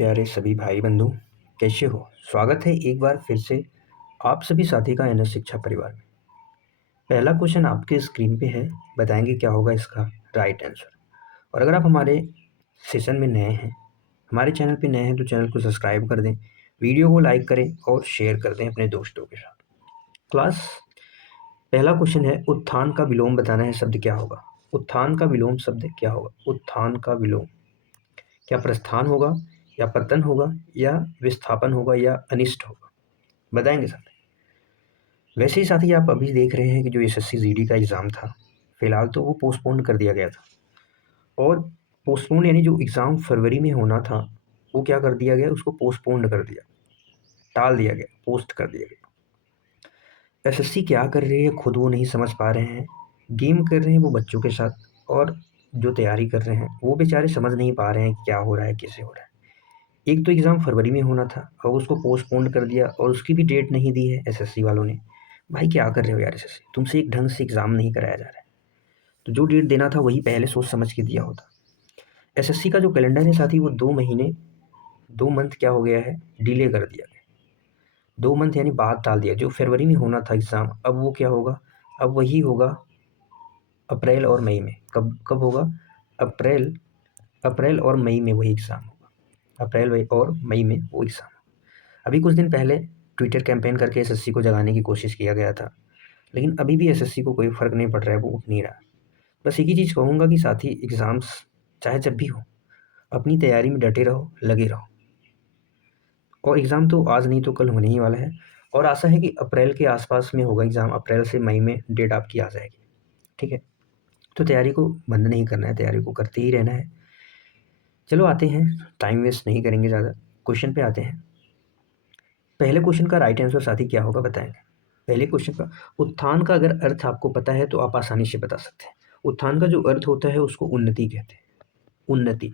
प्यारे सभी भाई बंधु, कैसे हो? स्वागत है एक बार फिर से आप सभी साथी का एनएस शिक्षा परिवार में। पहला क्वेश्चन आपके स्क्रीन पे है, बताएंगे क्या होगा इसका राइट आंसर। और अगर आप हमारे सेशन में नए हैं, हमारे चैनल पे नए हैं तो चैनल को सब्सक्राइब कर दें, वीडियो को लाइक करें और शेयर कर दें अपने दोस्तों के साथ। क्लास पहला क्वेश्चन है, उत्थान का विलोम बताना है, शब्द क्या होगा? उत्थान का विलोम शब्द क्या होगा? उत्थान का विलोम क्या प्रस्थान होगा या पतन होगा या विस्थापन होगा या अनिष्ट होगा? बताएंगे साथ। वैसे ही साथी आप अभी देख रहे हैं कि जो एसएससी जीडी का एग्ज़ाम था, फिलहाल तो वो पोस्टपोन कर दिया गया था। और पोस्टपोन यानी जो एग्ज़ाम फरवरी में होना था, वो क्या कर दिया गया, उसको पोस्टपोन कर दिया, टाल दिया गया, पोस्ट कर दिया गया। एसएससी क्या कर रही है खुद वो नहीं समझ पा रहे हैं, गेम कर रहे हैं वो बच्चों के साथ, और जो तैयारी कर रहे हैं वो बेचारे समझ नहीं पा रहे हैं क्या हो रहा है, कैसे हो रहा है। एक तो एग्ज़ाम फरवरी में होना था और उसको पोस्टपोन कर दिया और उसकी भी डेट नहीं दी है एसएससी वालों ने। भाई क्या कर रहे हो यार एसएससी, तुमसे एक ढंग से एग्ज़ाम नहीं कराया जा रहा है। तो जो डेट देना था वही पहले सोच समझ के दिया होता। एसएससी का जो कैलेंडर है साथी, वो 2 महीने 2 मंथ क्या हो गया है, डिले कर दिया गया। 2 मंथ यानी बाद टाल दिया। जो फरवरी में होना था एग्ज़ाम, अब वो क्या होगा, अब वही होगा अप्रैल और मई में। कब कब होगा? अप्रैल अप्रैल और मई में वही एग्ज़ाम होगा। अप्रैल और मई में वो एग्ज़ाम। अभी कुछ दिन पहले ट्विटर कैंपेन करके एसएससी को जगाने की कोशिश किया गया था, लेकिन अभी भी एसएससी को कोई फ़र्क नहीं पड़ रहा है, वो उठ नहीं रहा। बस एक ही चीज़ कहूँगा कि साथी एग्ज़ाम्स चाहे जब भी हो, अपनी तैयारी में डटे रहो, लगे रहो। और एग्ज़ाम तो आज नहीं तो कल होने ही वाला है, और आशा है कि अप्रैल के आसपास में होगा एग्ज़ाम। अप्रैल से मई में डेट आपकी आ जाएगी, ठीक है? तो तैयारी को बंद नहीं करना है, तैयारी को करते ही रहना है। चलो आते हैं, टाइम वेस्ट नहीं करेंगे ज़्यादा, क्वेश्चन पे आते हैं। पहले क्वेश्चन का राइट आंसर साथी क्या होगा बताएंगे? पहले क्वेश्चन का, उत्थान का अगर अर्थ आपको पता है तो आप आसानी से बता सकते हैं। उत्थान का जो अर्थ होता है उसको उन्नति कहते हैं। उन्नति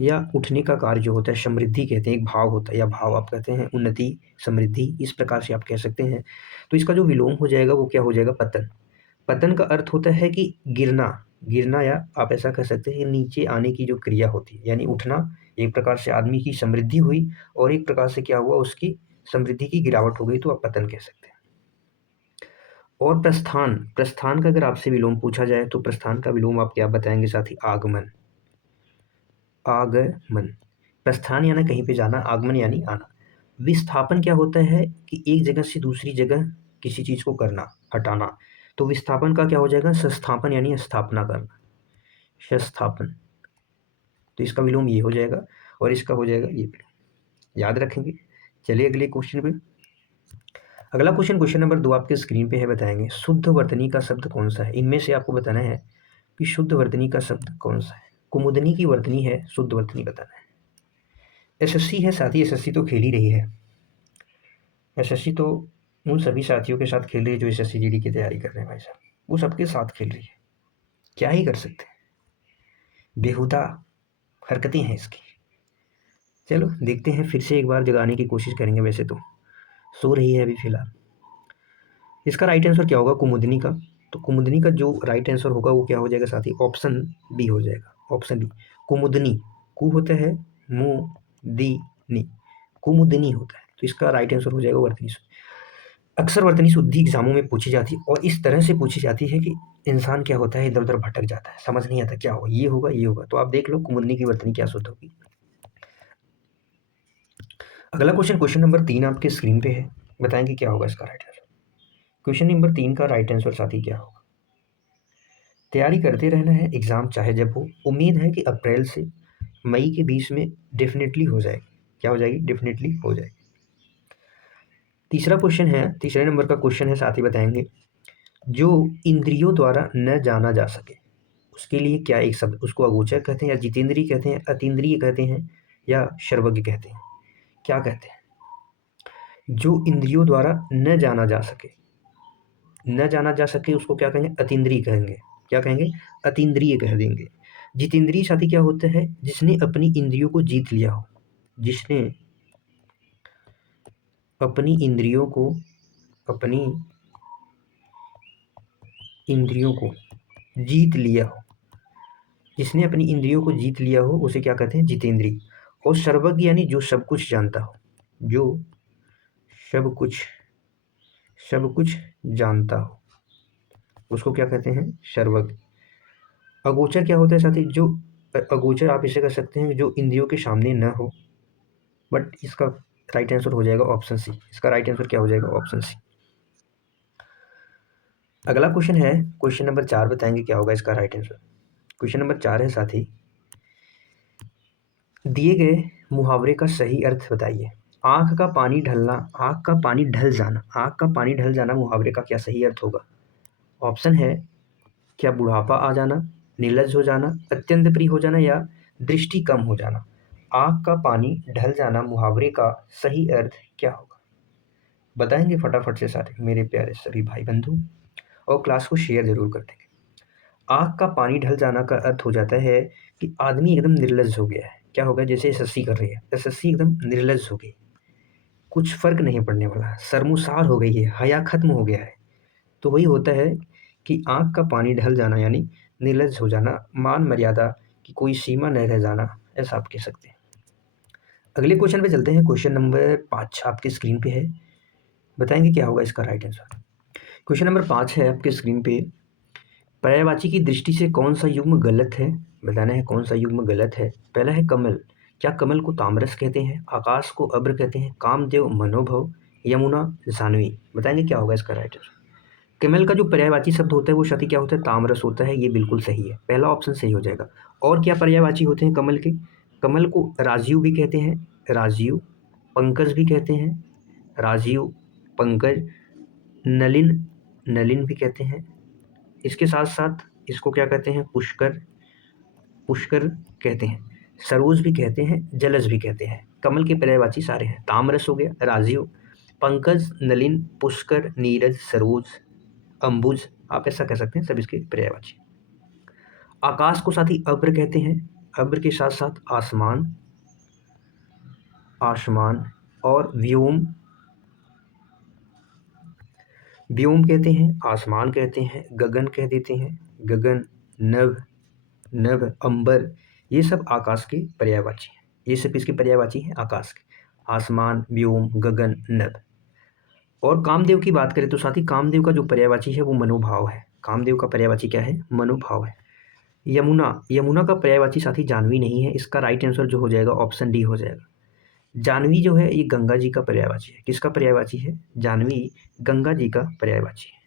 या उठने का कार्य जो होता है, समृद्धि कहते हैं, एक भाव होता है, या भाव आप कहते हैं, उन्नति, समृद्धि, इस प्रकार से आप कह सकते हैं। तो इसका जो विलोम हो जाएगा वो क्या हो जाएगा, पतन। पतन का अर्थ होता है कि गिरना, गिरना, या आप ऐसा कह सकते हैं नीचे आने की जो क्रिया होती है, यानी उठना। एक प्रकार से आदमी की समृद्धि हुई और एक प्रकार से क्या हुआ, उसकी समृद्धि की गिरावट हो गई, तो आप पतन कह सकते हैं। और प्रस्थान, प्रस्थान का अगर आपसे विलोम पूछा जाए तो प्रस्थान का विलोम आप क्या बताएंगे साथी? आगमन। आगमन, प्रस्थान यानी कहीं पे जाना, आगमन यानी आना। विस्थापन क्या होता है कि एक जगह से दूसरी जगह किसी चीज़ को करना, हटाना। तो विस्थापन का क्या हो जाएगा, संस्थापन यानी स्थापना करना, संस्थापन। तो इसका विलोम ये हो जाएगा और इसका हो जाएगा ये विलोम, याद रखेंगे। चलिए अगले क्वेश्चन पे। अगला क्वेश्चन, क्वेश्चन नंबर 2 आपके स्क्रीन पे है, बताएंगे शुद्ध वर्तनी का शब्द कौन सा है? इनमें से आपको बताना है कि शुद्ध वर्तनी का शब्द कौन सा है। कुमुदनी की वर्तनी है, शुद्ध वर्तनी बताना है। एसएससी है साथी, एसएससी तो खेल ही रही है। एसएससी तो उन सभी साथियों के साथ खेल रही है जो एसएससी जीडी की तैयारी कर रहे हैं भाई साहब, वो सबके साथ खेल रही है। क्या ही कर सकते हैं, बेहुदा हरकतें हैं इसकी। चलो देखते हैं, फिर से एक बार जगाने की कोशिश करेंगे। वैसे तो सो रही है अभी फिलहाल। इसका राइट आंसर क्या होगा, कुमुदनी का? तो कुमुदनी का जो राइट आंसर होगा वो क्या हो जाएगा साथी? ऑप्शन बी हो जाएगा, ऑप्शन बी। कुमुदनी, कु होता है मु दी नी, कुमुदनी होता है। तो इसका राइट आंसर हो जाएगा वर्तनी शुद्धि। अक्सर वर्तनी शुद्धि एग्जामों में पूछी जाती है और इस तरह से पूछी जाती है कि इंसान क्या होता है, इधर उधर भटक जाता है, समझ नहीं आता क्या होगा, ये होगा ये होगा। तो आप देख लो कुमुदनी की वर्तनी क्या शुद्ध होगी। अगला क्वेश्चन, क्वेश्चन नंबर 3 आपके स्क्रीन पे है, बताएंगे क्या होगा इसका राइट आंसर। क्वेश्चन नंबर 3 का राइट आंसर साथी क्या होगा? तैयारी करते रहना है, एग्जाम चाहे जब हो। उम्मीद है कि अप्रैल से मई के बीच में डेफिनेटली हो जाएगी। क्या हो जाएगी? डेफिनेटली हो जाएगी। तीसरा क्वेश्चन है, तीसरे नंबर का क्वेश्चन है साथी, बताएंगे जो इंद्रियों द्वारा न जाना जा सके उसके लिए क्या एक शब्द, उसको अगोचर कहते हैं या जितेंद्रिय कहते हैं, अतीन्द्रिय कहते हैं या सर्वज्ञ कहते हैं? क्या कहते हैं? जो इंद्रियों द्वारा न जाना जा सके, न जाना जा सके उसको क्या कहेंगे? अतीन्द्रिय कहेंगे। क्या कहेंगे? अतीन्द्रिय कह देंगे। जितेंद्रिय साथी क्या होता है? जिसने अपनी इंद्रियों को जीत लिया हो, जिसने अपनी इंद्रियों को, अपनी इंद्रियों को जीत लिया हो, जिसने अपनी इंद्रियों को जीत लिया हो उसे क्या कहते हैं? जितेंद्रिय। और सर्वज्ञ यानी जो सब कुछ जानता हो, जो सब कुछ जानता हो, उसको क्या कहते हैं? सर्वज्ञ। अगोचर क्या होता है साथी? जो अगोचर आप इसे कह सकते हैं जो इंद्रियों के सामने न हो, बट इसका राइट आंसर हो जाएगा ऑप्शन सी। इसका राइट आंसर क्या हो जाएगा? Option C. अगला क्वेश्चन है क्वेश्चन नंबर 4, बताएंगे क्या होगा इसका राइट आंसर। क्वेश्चन नंबर 4 है साथी, दिए गए मुहावरे का सही अर्थ बताइए। आंख का पानी ढलना, आंख का पानी ढल जाना, आंख का पानी ढल जाना मुहावरे का क्या सही अर्थ होगा? ऑप्शन है क्या बुढ़ापा आ जाना, निर्लज हो जाना, अत्यंत प्रिय हो जाना, या दृष्टि कम हो जाना। आंख का पानी ढल जाना मुहावरे का सही अर्थ क्या होगा? बताएंगे फटाफट से साथी मेरे प्यारे सभी भाई बंधु, और क्लास को शेयर जरूर कर देंगे। आंख का पानी ढल जाना का अर्थ हो जाता है कि आदमी एकदम निर्लज हो गया है। क्या हो गया? जैसे एसएससी कर रही है, एसएससी एकदम निर्लज हो गई, कुछ फर्क नहीं पड़ने वाला, शर्मसार हो गई है, हया खत्म हो गया है। तो वही होता है कि आंख का पानी ढल जाना यानी निर्लज हो जाना, मान मर्यादा की कोई सीमा न रह जाना, ऐसा आप कह सकते हैं। अगले क्वेश्चन पे चलते हैं। क्वेश्चन नंबर 5 आपकी स्क्रीन पे है, बताएंगे क्या होगा इसका राइट आंसर। क्वेश्चन नंबर 5 है आपके स्क्रीन पे, पर्यायवाची की दृष्टि से कौन सा युग्म गलत है? बताना है कौन सा युग्म गलत है। पहला है कमल, क्या कमल को तामरस कहते हैं? आकाश को अब्र कहते हैं? कामदेव मनोभव, यमुना जाह्नवी। बताएंगे क्या होगा इसका राइट आंसर। कमल का जो पर्यायवाची शब्द होता है वो साथी क्या होता है? तामरस होता है। ये बिल्कुल सही है, पहला ऑप्शन सही हो जाएगा। और क्या पर्यायवाची होते हैं कमल के? कमल को राजीव भी कहते हैं, राजीव, पंकज भी कहते हैं, राजीव, पंकज, नलिन, नलिन भी कहते हैं। इसके साथ साथ इसको क्या कहते हैं? पुष्कर, पुष्कर कहते हैं, सरोज भी कहते हैं, जलज भी कहते हैं। कमल के पर्यायवाची सारे हैं। तामरस हो गया, राजीव, पंकज, नलिन, पुष्कर, नीरज, सरोज, अंबुज, आप ऐसा कह सकते हैं, सब इसके पर्यायवाची। आकाश को साथ ही अब्र कहते हैं, अब्र के साथ साथ आसमान, आसमान, और व्योम, व्योम कहते हैं, आसमान कहते हैं, गगन कह देते हैं, गगन, नभ, नभ, अंबर, ये सब आकाश के पर्यायवाची हैं। ये सब इसके पर्यायवाची हैं आकाश के, आसमान, व्योम, गगन, नभ। और कामदेव की बात करें तो साथी कामदेव का जो पर्यायवाची है वो मनोभाव है। कामदेव का पर्यायवाची क्या है? मनोभाव है। यमुना, यमुना का पर्यायवाची साथी जाह्नवी नहीं है। इसका राइट आंसर जो हो जाएगा ऑप्शन डी हो जाएगा। जाह्नवी जो है ये गंगा जी का पर्यायवाची है। किसका पर्यायवाची है? जाह्नवी गंगा जी का पर्यायवाची है।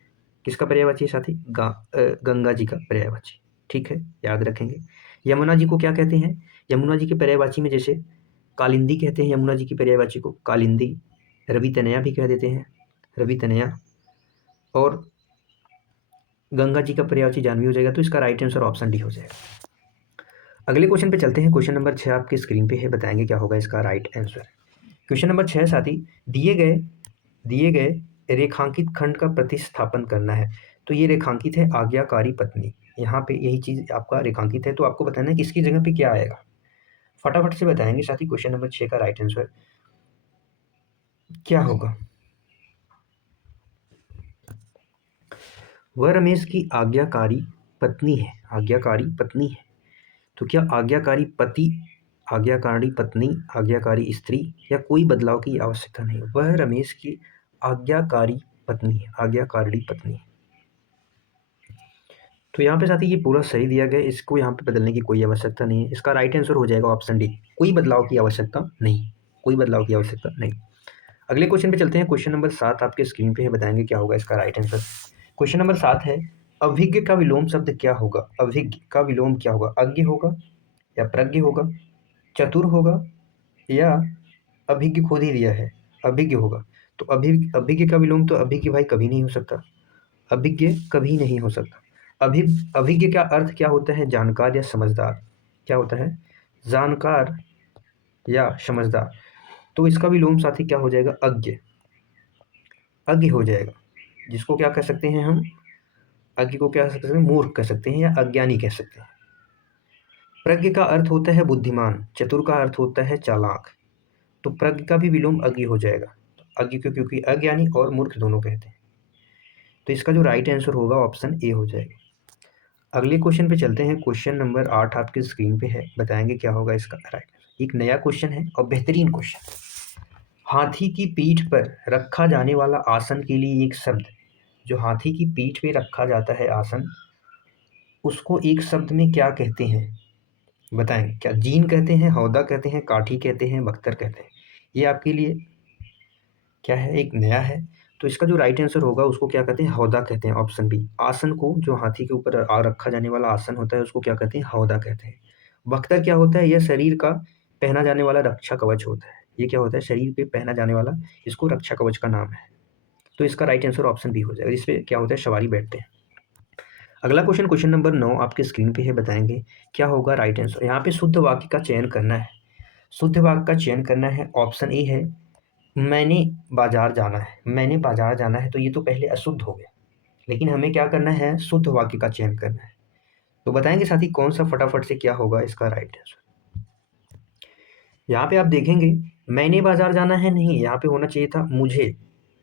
किसका पर्यायवाची है साथी? गंगा जी का पर्यायवाची। ठीक है, याद रखेंगे। यमुना जी को क्या कहते हैं? यमुना जी के पर्यायवाची में जैसे कालिंदी कहते हैं यमुना जी की पर्यायवाची को, कालिंदी, रवि तनया भी कह देते हैं, रवि तनया, और गंगा जी का पर्यायवाची जाह्नवी हो जाएगा। तो इसका राइट आंसर ऑप्शन डी हो जाएगा। अगले क्वेश्चन पे चलते हैं। क्वेश्चन नंबर 6 आपकी स्क्रीन पे है, बताएंगे क्या होगा इसका राइट आंसर। क्वेश्चन नंबर 6 साथी, दिए गए रेखांकित खंड का प्रतिस्थापन करना है। तो ये रेखांकित है आज्ञाकारी पत्नी, यहाँ पे यही चीज आपका रेखांकित है। तो आपको बताना है कि इसकी जगह पे क्या आएगा, फटाफट से बताएंगे साथी। क्वेश्चन नंबर 6 का राइट आंसर क्या होगा? वह रमेश की आज्ञाकारी पत्नी है, आज्ञाकारी पत्नी है। तो क्या आज्ञाकारी पति, आज्ञाकारी पत्नी, आज्ञाकारी स्त्री, या कोई बदलाव की आवश्यकता नहीं? वह रमेश की आज्ञाकारी पत्नी है, आज्ञाकारी पत्नी। तो यहाँ पे साथी ये पूरा सही दिया गया, इसको यहाँ पे बदलने की कोई आवश्यकता नहीं है। इसका राइट आंसर हो जाएगा ऑप्शन डी, कोई बदलाव की आवश्यकता नहीं, कोई बदलाव की आवश्यकता नहीं। अगले क्वेश्चन पे चलते हैं। क्वेश्चन नंबर 7 आपके स्क्रीन पे है, बताएंगे क्या होगा इसका राइट आंसर। क्वेश्चन नंबर 7 है, अभिज्ञ का विलोम शब्द क्या होगा? अभिज्ञ का विलोम क्या होगा? अज्ञ होगा, या प्रज्ञ होगा, चतुर होगा, या अभिज्ञ खुद ही दिया है, अभिज्ञ होगा। तो अभिज्ञ का विलोम तो अभिज्ञ भाई कभी नहीं हो सकता, अभिज्ञ कभी नहीं हो सकता। अभिज्ञ का अर्थ क्या होता है? जानकार या समझदार। क्या होता है? जानकार या समझदार। तो इसका विलोम साथी क्या हो जाएगा? अज्ञ, अज्ञ हो जाएगा। जिसको क्या कह सकते हैं हम? अज्ञ को क्या कह सकते हैं? मूर्ख कह सकते हैं, या अज्ञानी कह सकते हैं। प्रज्ञ का अर्थ होता है बुद्धिमान, चतुर का अर्थ होता है चालाक। तो प्रज्ञ का भी विलोम अज्ञ हो जाएगा। अज्ञ को क्योंकि अज्ञानी और मूर्ख दोनों कहते हैं। तो इसका जो राइट आंसर होगा ऑप्शन ए हो जाएगा। अगले क्वेश्चन पे चलते हैं। क्वेश्चन नंबर 8 आपकी स्क्रीन पे है, बताएंगे क्या होगा इसका राइट। एक नया क्वेश्चन है और बेहतरीन क्वेश्चन। हाथी की पीठ पर रखा जाने वाला आसन के लिए एक शब्द, जो हाथी की पीठ पे रखा जाता है आसन, उसको एक शब्द में क्या कहते हैं? बताएंगे क्या? जीन कहते हैं, हौदा कहते हैं, काठी कहते हैं, बख्तर कहते हैं? ये आपके लिए क्या है? एक नया है। तो इसका जो राइट आंसर होगा उसको क्या कहते हैं? हौदा कहते हैं, ऑप्शन बी। आसन को, जो हाथी के ऊपर रखा जाने वाला आसन होता है, उसको क्या कहते हैं? हौदा कहते हैं। बख्तर क्या होता है? यह शरीर का पहना जाने वाला रक्षा कवच होता है। ये क्या होता है? शरीर पे पहना जाने वाला, इसको रक्षा कवच का नाम है। तो इसका राइट आंसर ऑप्शन बी हो जाएगा। इस पे क्या होता है? सवारी बैठते हैं। अगला क्वेश्चन, क्वेश्चन नंबर 9 आपके स्क्रीन पे है, बताएंगे क्या होगा राइट आंसर। यहाँ पे शुद्ध वाक्य का चयन करना है। शुद्ध वाक्य का चयन करना है। ऑप्शन ए है, मैंने बाजार जाना है। मैंने बाजार जाना है, तो ये तो पहले अशुद्ध हो गया, लेकिन हमें क्या करना है? शुद्ध वाक्य का चयन करना है। तो बताएंगे साथी कौन सा फटाफट से क्या होगा इसका राइट आंसर। यहाँ पे आप देखेंगे, मैंने बाजार जाना है नहीं, यहाँ पे होना चाहिए था मुझे।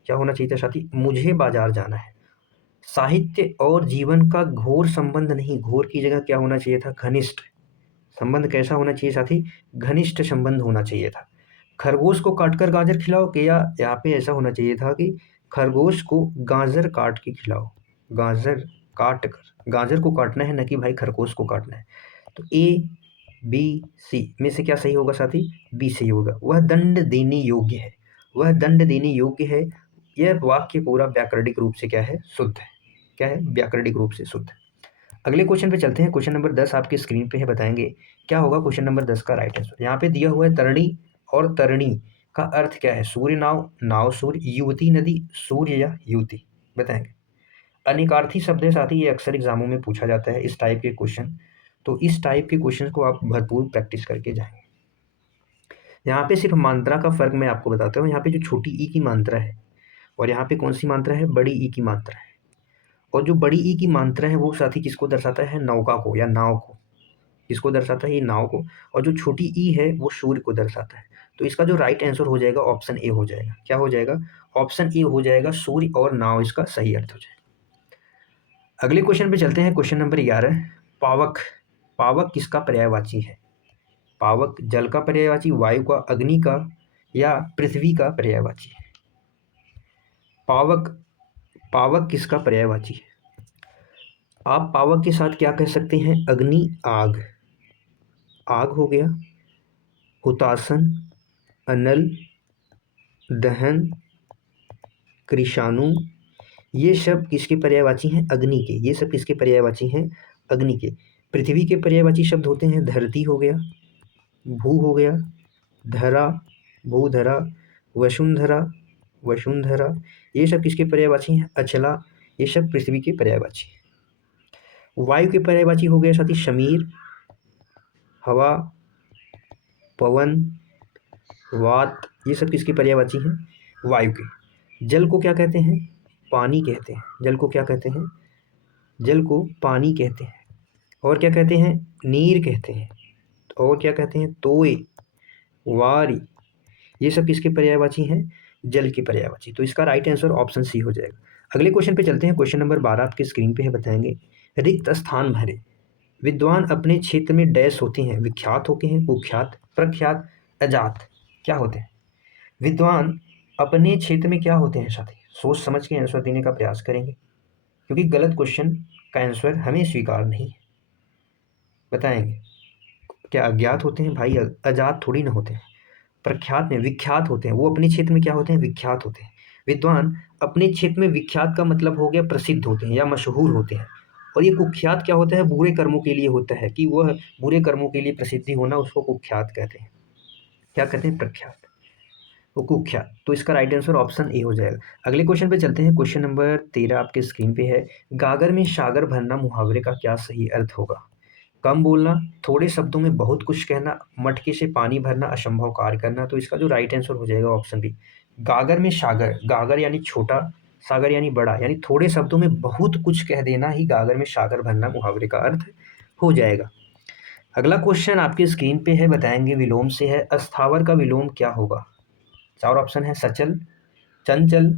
क्या होना चाहिए था साथी? मुझे बाजार जाना है। साहित्य और जीवन का घोर संबंध नहीं, घोर की जगह क्या होना चाहिए था? घनिष्ठ संबंध। कैसा होना चाहिए साथी? घनिष्ठ संबंध होना चाहिए था। खरगोश को काटकर गाजर खिलाओ, कि या यहाँ पे ऐसा होना चाहिए था कि खरगोश को गाजर काट के खिलाओ। गाजर काट कर, गाजर को काटना है, न कि भाई खरगोश को काटना है। तो ए बी सी में से क्या सही होगा साथी? बी सही होगा। वह दंड देने योग्य है। वह दंड देने योग्य है। यह वाक्य पूरा व्याकरणिक रूप से क्या है? शुद्ध है। क्या है? व्याकरणिक रूप से शुद्ध है। अगले क्वेश्चन पे चलते हैं। क्वेश्चन नंबर 10 आपके स्क्रीन पे है, बताएंगे क्या होगा क्वेश्चन नंबर 10 का राइट आंसर। यहाँ पे दिया हुआ है तरणी और तरणी का अर्थ क्या है? सूर्य नाव, नाव सूर्य, युवती नदी, सूर्य या युवती? बताएंगे। अनेकार्थी शब्द है साथी, ये अक्सर एग्जामों में पूछा जाता है इस टाइप के क्वेश्चन। तो इस टाइप के क्वेश्चन को आप भरपूर प्रैक्टिस करके जाएंगे। यहाँ पे सिर्फ मात्रा का फर्क मैं आपको बताता हूँ। यहाँ पे जो छोटी ई की मात्रा है, और यहाँ पे कौन सी मात्रा है? बड़ी ई की मात्रा है। और जो बड़ी ई की मात्रा है वो साथी किसको दर्शाता है? नौका को या नाव को। किसको दर्शाता है? ये नाव को। और जो छोटी ई है वो सूर्य को दर्शाता है। तो इसका जो राइट आंसर हो जाएगा ऑप्शन ए हो जाएगा। क्या हो जाएगा? ऑप्शन ए हो जाएगा, सूर्य और नाव इसका सही अर्थ हो जाएगा। अगले क्वेश्चन पे चलते हैं। क्वेश्चन नंबर 11, पावक। पावक किसका पर्यायवाची है? पावक जल का पर्यायवाची, वायु का, अग्नि का, या पृथ्वी का पर्यायवाची है? पावक, पावक किसका पर्यायवाची है? आप पावक के साथ क्या कह सकते हैं? अग्नि, आग। आग हो गया, हुतासन, अनल, दहन, कृषाणु, ये सब किसके पर्यायवाची हैं? अग्नि के। ये सब किसके पर्यायवाची हैं? अग्नि के। पृथ्वी के पर्यायवाची शब्द होते हैं धरती हो गया, भू हो गया, धरा, भूधरा, वसुंधरा, वसुंधरा। ये सब किसके पर्यायवाची हैं? अचला। ये सब पृथ्वी के पर्यायवाची हैं। वायु के पर्यायवाची हो गया साथी समीर, हवा, पवन, वात। ये सब किसकी पर्यायवाची हैं? वायु के। जल को क्या कहते हैं? पानी कहते हैं। जल को क्या कहते हैं? जल को पानी कहते हैं। और क्या कहते हैं? नीर कहते हैं। और क्या कहते हैं? तोय, वारी। ये सब किसके पर्यायवाची हैं? जल की पर्यायवाची। तो इसका राइट आंसर ऑप्शन सी हो जाएगा। अगले क्वेश्चन पे चलते हैं। क्वेश्चन नंबर 12 आपके स्क्रीन पे है, बताएंगे रिक्त स्थान भरे। विद्वान अपने क्षेत्र में डैश होते हैं, विख्यात होते हैं, कुख्यात, प्रख्यात, अजात। क्या होते हैं? विद्वान अपने क्षेत्र में क्या होते हैं साथी? सोच समझ के आंसर देने का प्रयास करेंगे, क्योंकि गलत क्वेश्चन का आंसर हमें स्वीकार नहीं है। बताएंगे क्या अज्ञात होते हैं? भाई अजात थोड़ी ना होते हैं। प्रख्यात में विख्यात होते हैं, वो अपने क्षेत्र में क्या होते हैं? विख्यात होते हैं। विद्वान अपने क्षेत्र में विख्यात का मतलब हो गया प्रसिद्ध होते हैं या मशहूर होते हैं। और ये कुख्यात क्या होता है? बुरे कर्मों के लिए होता है, कि वह बुरे कर्मों के लिए प्रसिद्धि होना, उसको कुख्यात कहते हैं। क्या कहते हैं? प्रख्यात, वो कुख्यात। तो इसका राइट आंसर ऑप्शन ए हो जाएगा। अगले क्वेश्चन पे चलते हैं। क्वेश्चन नंबर 13 आपके स्क्रीन पे है, गागर में सागर भरना मुहावरे का क्या सही अर्थ होगा? कम बोलना, थोड़े शब्दों में बहुत कुछ कहना, मटके से पानी भरना, असंभव कार्य करना। तो इसका जो राइट आंसर हो जाएगा ऑप्शन बी। गागर में सागर, गागर यानी छोटा, सागर यानी बड़ा, यानी थोड़े शब्दों में बहुत कुछ कह देना ही गागर में सागर भरना मुहावरे का अर्थ हो जाएगा। अगला क्वेश्चन आपके स्क्रीन पे है, बताएंगे विलोम से है। अस्थावर का विलोम क्या होगा? चार ऑप्शन है, सचल, चंचल,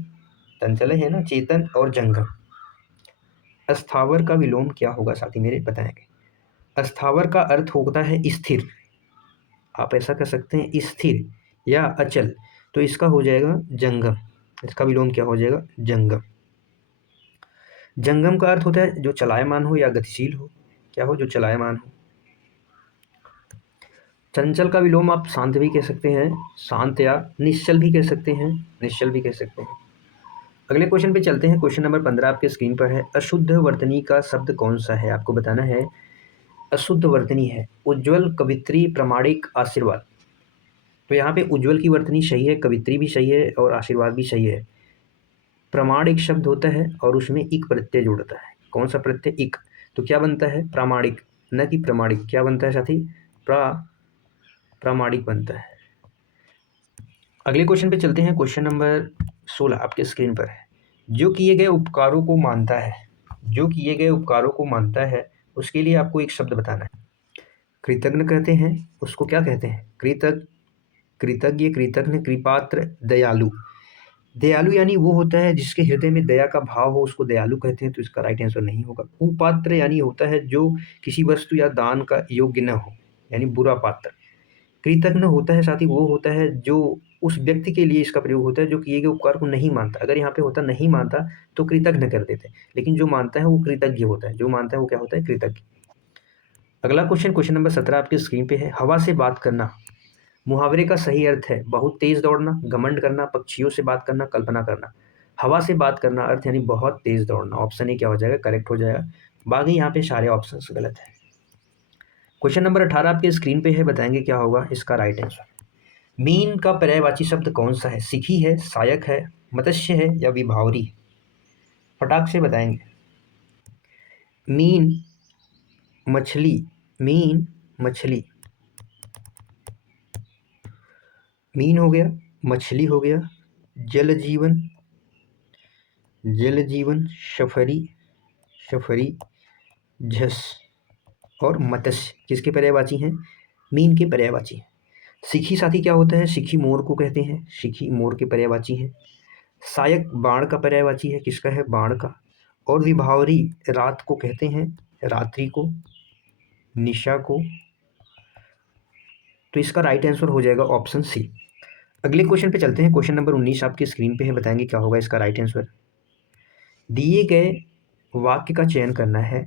चंचल है ना, चेतन और जंगम। अस्थावर का विलोम क्या होगा साथी मेरे? बताएंगे। अस्थावर का अर्थ होता है स्थिर। आप ऐसा कर सकते हैं स्थिर या अचल, तो इसका हो जाएगा जंगम। इसका विलोम क्या हो जाएगा? जंगम। जंगम का अर्थ होता है जो चलायमान हो या गतिशील हो। क्या हो? जो चलायमान हो। चंचल का विलोम आप शांत भी कह सकते हैं, शांत, या निश्चल भी कह सकते हैं, निश्चल भी कह सकते हैं। अगले क्वेश्चन पे चलते हैं। क्वेश्चन नंबर 15 आपके स्क्रीन पर है। अशुद्ध वर्तनी का शब्द कौन सा है? आपको बताना है। अशुद्ध वर्तनी है उज्ज्वल, कवित्री, प्रामाणिक, आशीर्वाद। तो यहाँ पे उज्ज्वल की वर्तनी सही है, कवित्री भी सही है और आशीर्वाद भी सही है। प्रामाणिक शब्द होता है और उसमें इक प्रत्यय जुड़ता है। कौन सा प्रत्यय? इक। तो क्या बनता है? प्रामाणिक, न कि प्रमाणिक। क्या बनता है साथी? प्रामाणिक बनता है। अगले क्वेश्चन पे चलते हैं। क्वेश्चन नंबर 16 आपके स्क्रीन पर है। जो किए गए उपकारों को मानता है, जो किए गए उपकारों को मानता है, उसके लिए आपको एक शब्द बताना है। कृतज्ञ कहते हैं उसको। क्या कहते हैं? कृतज्ञ, कृतज्ञ, कृतज्ञ, कृपात्र, दयालु। दयालु यानी वो होता है जिसके हृदय में दया का भाव हो, उसको दयालु कहते हैं। तो इसका राइट आंसर नहीं होगा। कुपात्र यानी होता है जो किसी वस्तु या दान का योग्य न हो, यानी बुरा पात्र। कृतज्ञ होता है साथी, वो होता है जो उस व्यक्ति के लिए इसका प्रयोग होता है जो किए गए उपकार को नहीं मानता। अगर यहाँ पे होता नहीं मानता तो कृतज्ञ कर देते, लेकिन जो मानता है वो कृतज्ञ होता है। जो मानता है वो क्या होता है? कृतज्ञ। अगला क्वेश्चन, क्वेश्चन नंबर 17 आपके स्क्रीन पे है। हवा से बात करना मुहावरे का सही अर्थ है बहुत तेज दौड़ना, घमंड करना, पक्षियों से बात करना, कल्पना करना। हवा से बात करना अर्थ यानी बहुत तेज दौड़ना। ऑप्शन ए क्या हो जाएगा? करेक्ट हो जाएगा। बाकी यहाँ पे सारे ऑप्शंस गलत है। क्वेश्चन नंबर 18 आपके स्क्रीन पे है, बताएंगे क्या होगा इसका राइट आंसर। मीन का पर्यायवाची शब्द कौन सा है? सिखी है, सहायक है, मत्स्य है, या विभावरी है? फटाक से बताएंगे। मीन मछली, मीन मछली, मीन हो गया, मछली हो गया, जल जीवन, जल जीवन, शफरी, शफरी, झस, और मत्स्य किसके पर्यायवाची हैं? मीन के पर्यायवाची हैं। सिखी साथी क्या होता है? सिखी मोर को कहते हैं, सिखी मोर के पर्यायवाची हैं। सायक बाण का पर्यायवाची है। किसका है? बाण का। और विभावरी रात को कहते हैं, रात्रि को, निशा को। तो इसका राइट आंसर हो जाएगा ऑप्शन सी। अगले क्वेश्चन पे चलते हैं। क्वेश्चन नंबर 19 आपकी स्क्रीन पे है, बताएंगे क्या होगा इसका राइट आंसर। दिए गए वाक्य का चयन करना है,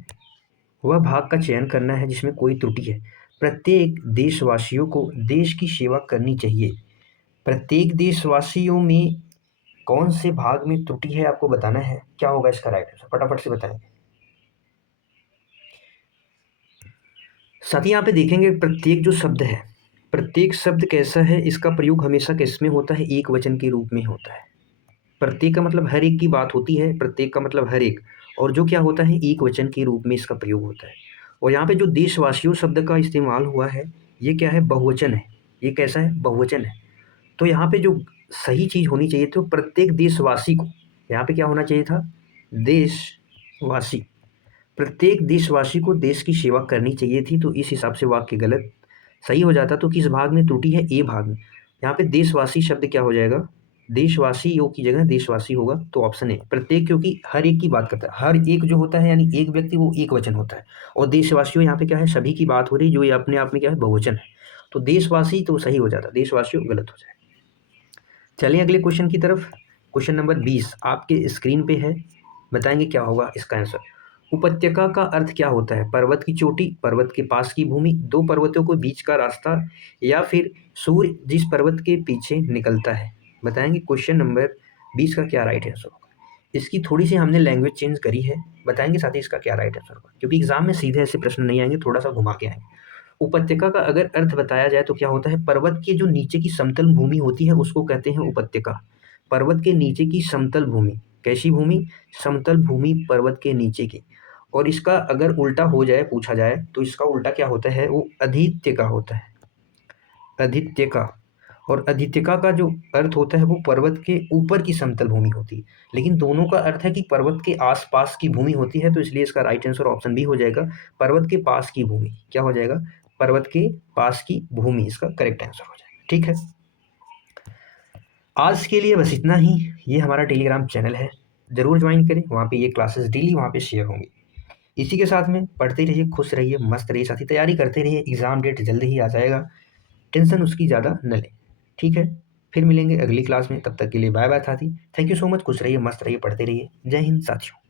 वह भाग का चयन करना है जिसमें कोई त्रुटि है। प्रत्येक देशवासियों को देश की सेवा करनी चाहिए। प्रत्येक देशवासियों में कौन से भाग में त्रुटि है आपको बताना है। क्या होगा इसका राइट आंसर? फटाफट से बताएंगे। साथ ही यहाँ पे देखेंगे प्रत्येक जो शब्द है, प्रत्येक शब्द कैसा है? इसका प्रयोग हमेशा किसमें होता है? एक वचन के रूप में होता है। प्रत्येक का मतलब हर एक की बात होती है, प्रत्येक का मतलब हर एक, और जो क्या होता है? एक वचन के रूप में इसका प्रयोग होता है। और यहाँ पे जो देशवासियों शब्द का इस्तेमाल हुआ है, ये क्या है? बहुवचन है। ये कैसा है? बहुवचन है। तो यहाँ पे जो सही चीज़ होनी चाहिए तो प्रत्येक देशवासी को, यहाँ पे क्या होना चाहिए था? देशवासी। प्रत्येक देशवासी को देश की सेवा करनी चाहिए थी, तो इस हिसाब से वाक्य गलत। सही हो जाता तो किस भाग में त्रुटि है? ए भाग में। यहाँ पे देशवासी शब्द क्या हो जाएगा? देशवासी योग की जगह देशवासी होगा, तो ऑप्शन ए प्रत्येक, क्योंकि हर एक की बात करता है। हर एक जो होता है यानी एक व्यक्ति, वो एक वचन होता है। और देशवासियों यहाँ पे क्या है? सभी की बात हो रही, जो ये अपने आप में क्या है? बहुवचन है। तो देशवासी तो सही हो जाता, देशवासियों गलत हो जाए। चलिए अगले क्वेश्चन की तरफ। क्वेश्चन नंबर 20 आपके स्क्रीन पे है, बताएंगे क्या होगा इसका आंसर। उपत्यका का अर्थ क्या होता है? पर्वत की चोटी, पर्वत के पास की भूमि, दो पर्वतों के बीच का रास्ता, या फिर सूर्य जिस पर्वत के पीछे निकलता है। बताएंगे क्वेश्चन नंबर 20 का क्या राइट आंसर होगा। इसकी थोड़ी सी हमने लैंग्वेज चेंज करी है, बताएंगे साथ ही इसका क्या राइट आंसर होगा, क्योंकि एग्जाम में सीधे ऐसे प्रश्न नहीं आएंगे, थोड़ा सा घुमा के आएंगे। उपत्यका का अगर अर्थ बताया जाए तो क्या होता है? पर्वत के जो नीचे की समतल भूमि होती है उसको कहते हैं उपत्यका। पर्वत के नीचे की समतल भूमि, कैसी भूमि? समतल भूमि पर्वत के नीचे की। और इसका अगर उल्टा हो जाए, पूछा जाए, तो इसका उल्टा क्या होता है? वो अधीत्यका होता है, अधीत्यका। और अधीत्यका का जो अर्थ होता है वो पर्वत के ऊपर की समतल भूमि होती है। लेकिन दोनों का अर्थ है कि पर्वत के आसपास की भूमि होती है, तो इसलिए इसका राइट आंसर ऑप्शन बी हो जाएगा, पर्वत के पास की भूमि। क्या हो जाएगा? पर्वत के पास की भूमि इसका करेक्ट आंसर हो जाएगा। ठीक है, आज के लिए बस इतना ही। ये हमारा टेलीग्राम चैनल है, ज़रूर ज्वाइन करें, वहाँ पे ये क्लासेस डेली वहाँ पे शेयर होंगी। इसी के साथ में पढ़ते रहिए, खुश रहिए, मस्त रहिए, साथ ही तैयारी करते रहिए, एग्ज़ाम डेट जल्दी ही आ जाएगा। टेंशन उसकी ज़्यादा न लें। ठीक है, फिर मिलेंगे अगली क्लास में, तब तक के लिए बाय बाय साथी। थैंक यू सो मच, खुश रहिए, मस्त रहिए, पढ़ते रहिए। जय हिंद साथियों।